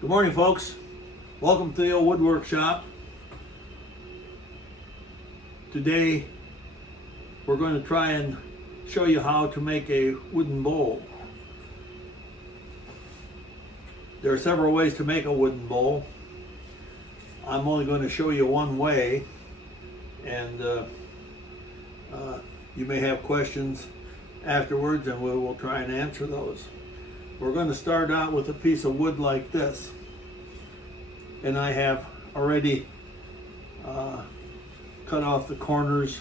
Good morning, folks. Welcome to the old woodwork shop. Today we're going to try and show you how to make a wooden bowl. There are several ways to make a wooden bowl. I'm only going to show you one way, and you may have questions afterwards, and we will try and answer those. We're going to start out with a piece of wood like this, and I have already cut off the corners,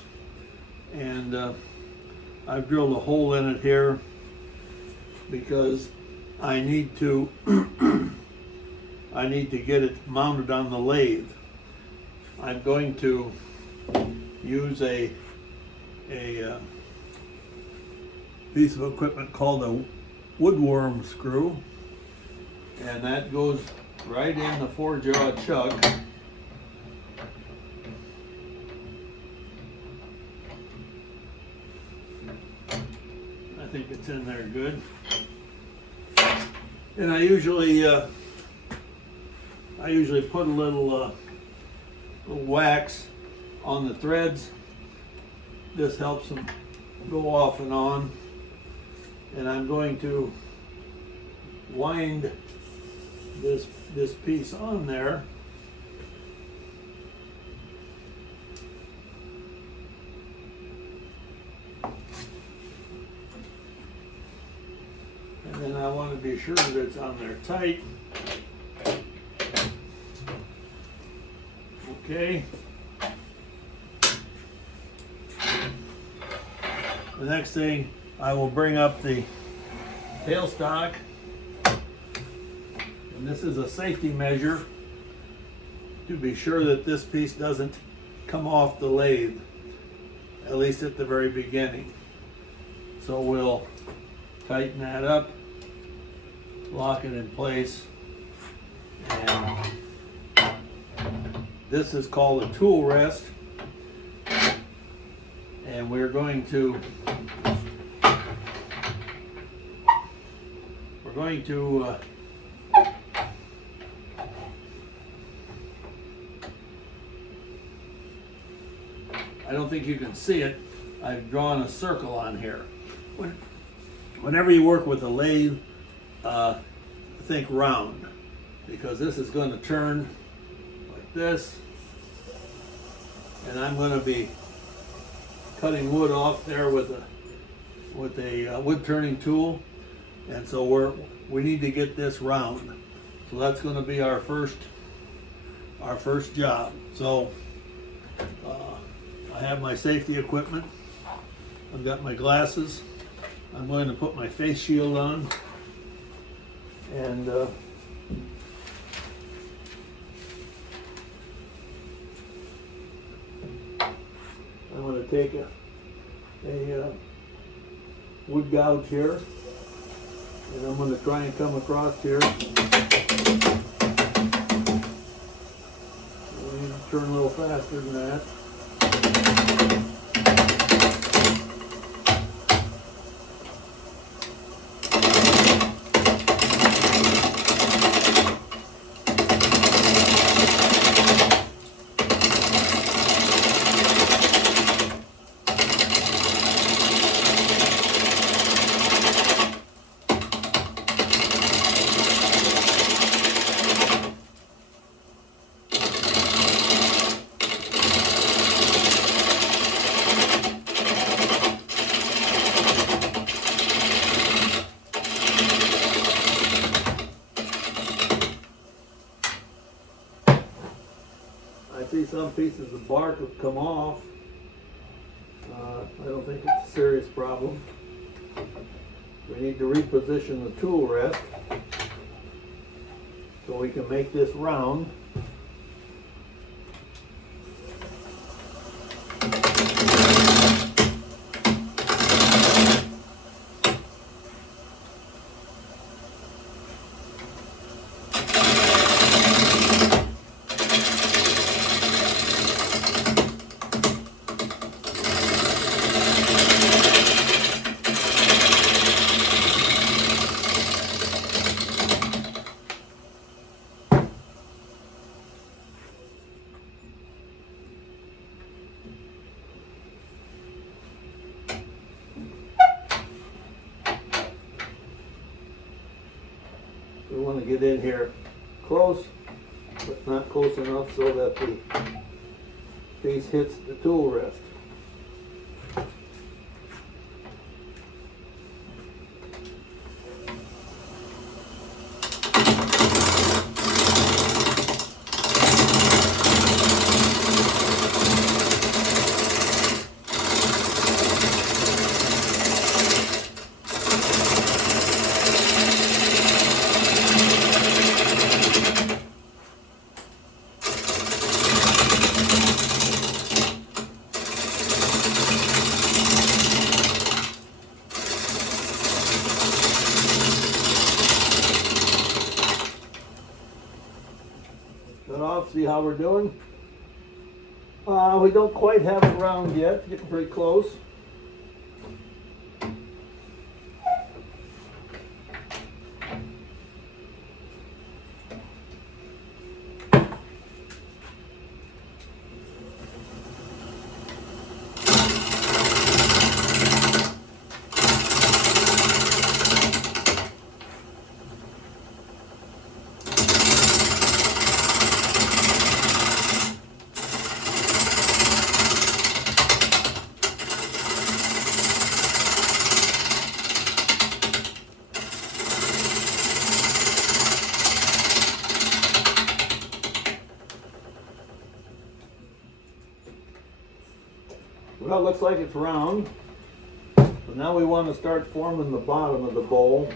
and I've drilled a hole in it here because I need to get it mounted on the lathe. I'm going to use a piece of equipment called a woodworm screw, and that goes right in the 4-jaw chuck. I think it's in there good. And I usually put a little wax on the threads. This helps them go off and on. And I'm going to wind this piece on there. And then I want to be sure that it's on there tight. Okay. The next thing, I will bring up the tailstock, and this is a safety measure to be sure that this piece doesn't come off the lathe, at least at the very beginning. So we'll tighten that up, lock it in place, and this is called a tool rest, and we're going to I don't think you can see it, I've drawn a circle on here. Whenever you work with a lathe, think round, because this is going to turn like this, and I'm going to be cutting wood off there with a wood turning tool, and so we need to get this round. So that's going to be our first job. So I have my safety equipment. I've got my glasses. I'm going to put my face shield on, and I'm going to take a wood gouge here, and I'm going to try and come across here. I need to turn a little faster than that. I see some pieces of bark have come off. I don't think it's a serious problem. We need to reposition the tool rest so we can make this round. We want to get in here close, but not close enough so that the piece hits the tool rest. Shut off, see how we're doing? We don't quite have it round yet, getting pretty close. Well, it looks like it's round. So now we want to start forming the bottom of the bowl.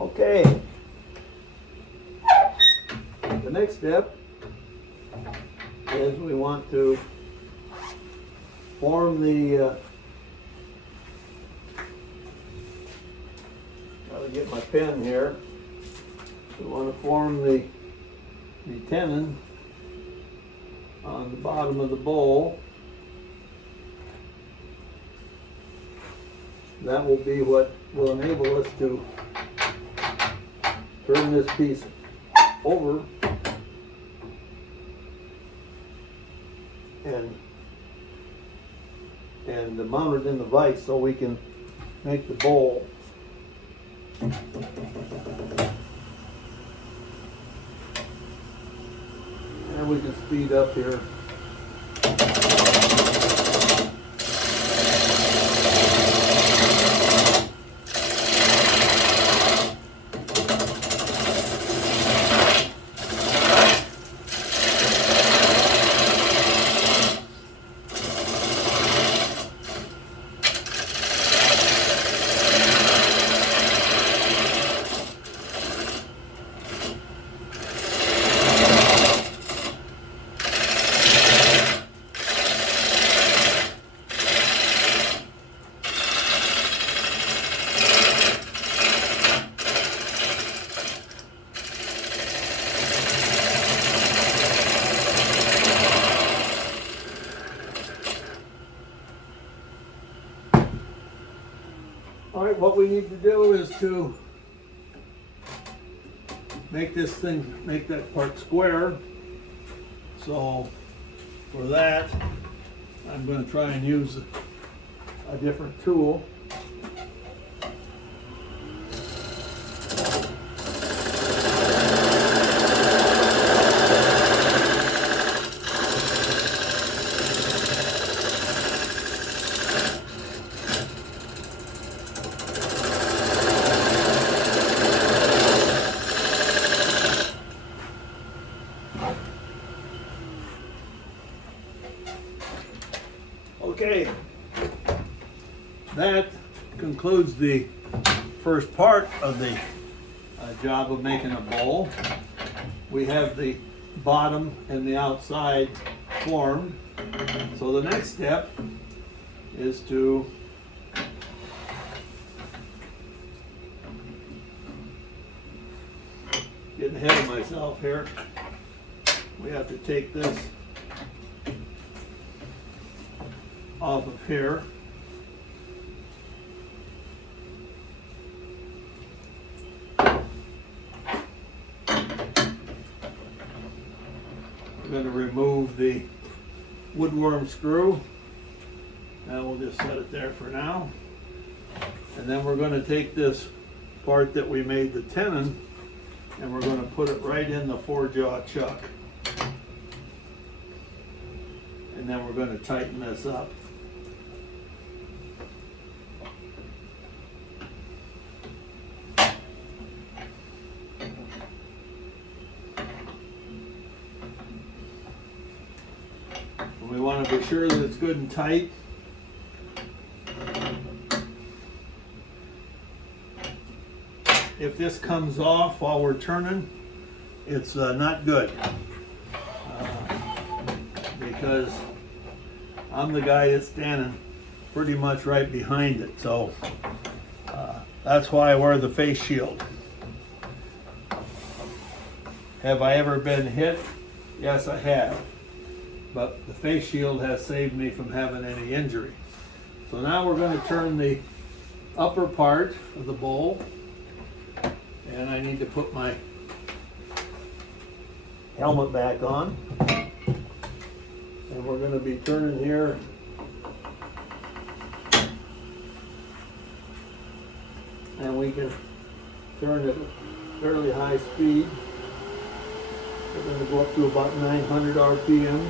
Okay. The next step is we want to form the gotta get my pen here. We want to form the tenon on the bottom of the bowl. That will be what will enable us to turn this piece over and mount it in the vise so we can make the bowl. And we can speed up here. All right, what we need to do is to make this thing, make that part square. So for that, I'm going to try and use a different tool. Okay, that concludes the first part of the job of making a bowl. We have the bottom and the outside formed. So the next step is to get ahead of myself here. We have to take this off of here. We're going to remove the woodworm screw. Now we'll just set it there for now. And then we're going to take this part that we made the tenon and we're going to put it right in the 4-jaw chuck. And then we're going to tighten this up. We want to be sure that it's good and tight. If this comes off while we're turning, it's not good. Because I'm the guy that's standing pretty much right behind it. So that's why I wear the face shield. Have I ever been hit? Yes, I have. But the face shield has saved me from having any injury. So now we're going to turn the upper part of the bowl, and I need to put my helmet back on. And we're going to be turning here and we can turn at a fairly high speed. We're going to go up to about 900 RPM.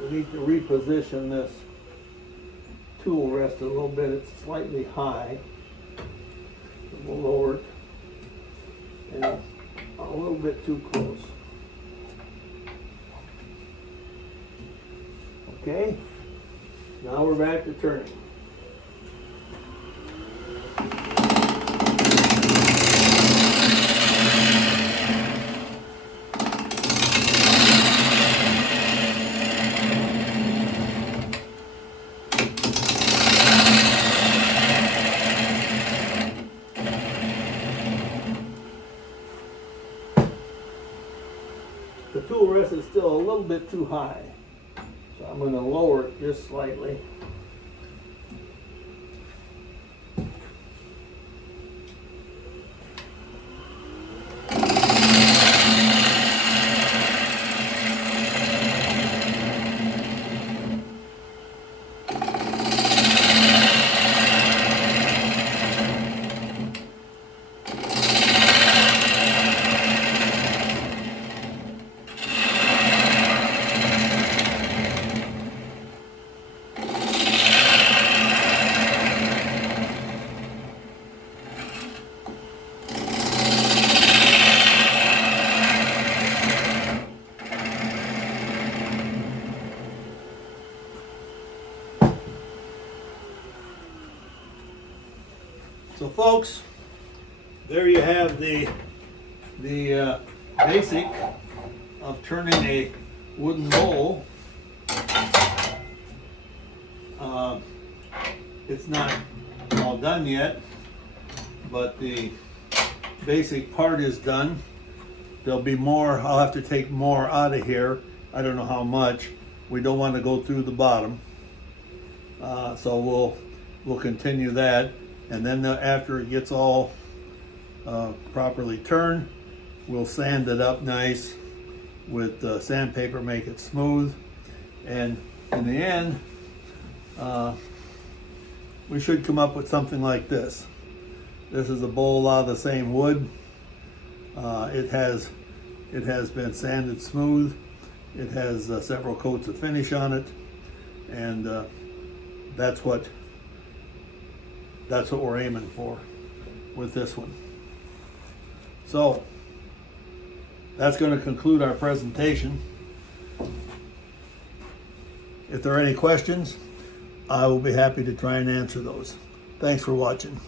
We need to reposition this tool rest a little bit. It's slightly high. So we'll lower it and a little bit too close. Okay, now we're back to turning. The tool rest is still a little bit too high, so I'm going to lower it just slightly. So folks, there you have the basic of turning a wooden bowl. It's not all done yet, but the basic part is done. There'll be more. I'll have to take more out of here. I don't know how much. We don't want to go through the bottom, so we'll continue that. And then after it gets all properly turned, we'll sand it up nice with sandpaper, make it smooth. And in the end, we should come up with something like this. This is a bowl out of the same wood. It has been sanded smooth. It has several coats of finish on it, and that's what we're aiming for with this one. So that's going to conclude our presentation. If there are any questions, I will be happy to try and answer those. Thanks for watching.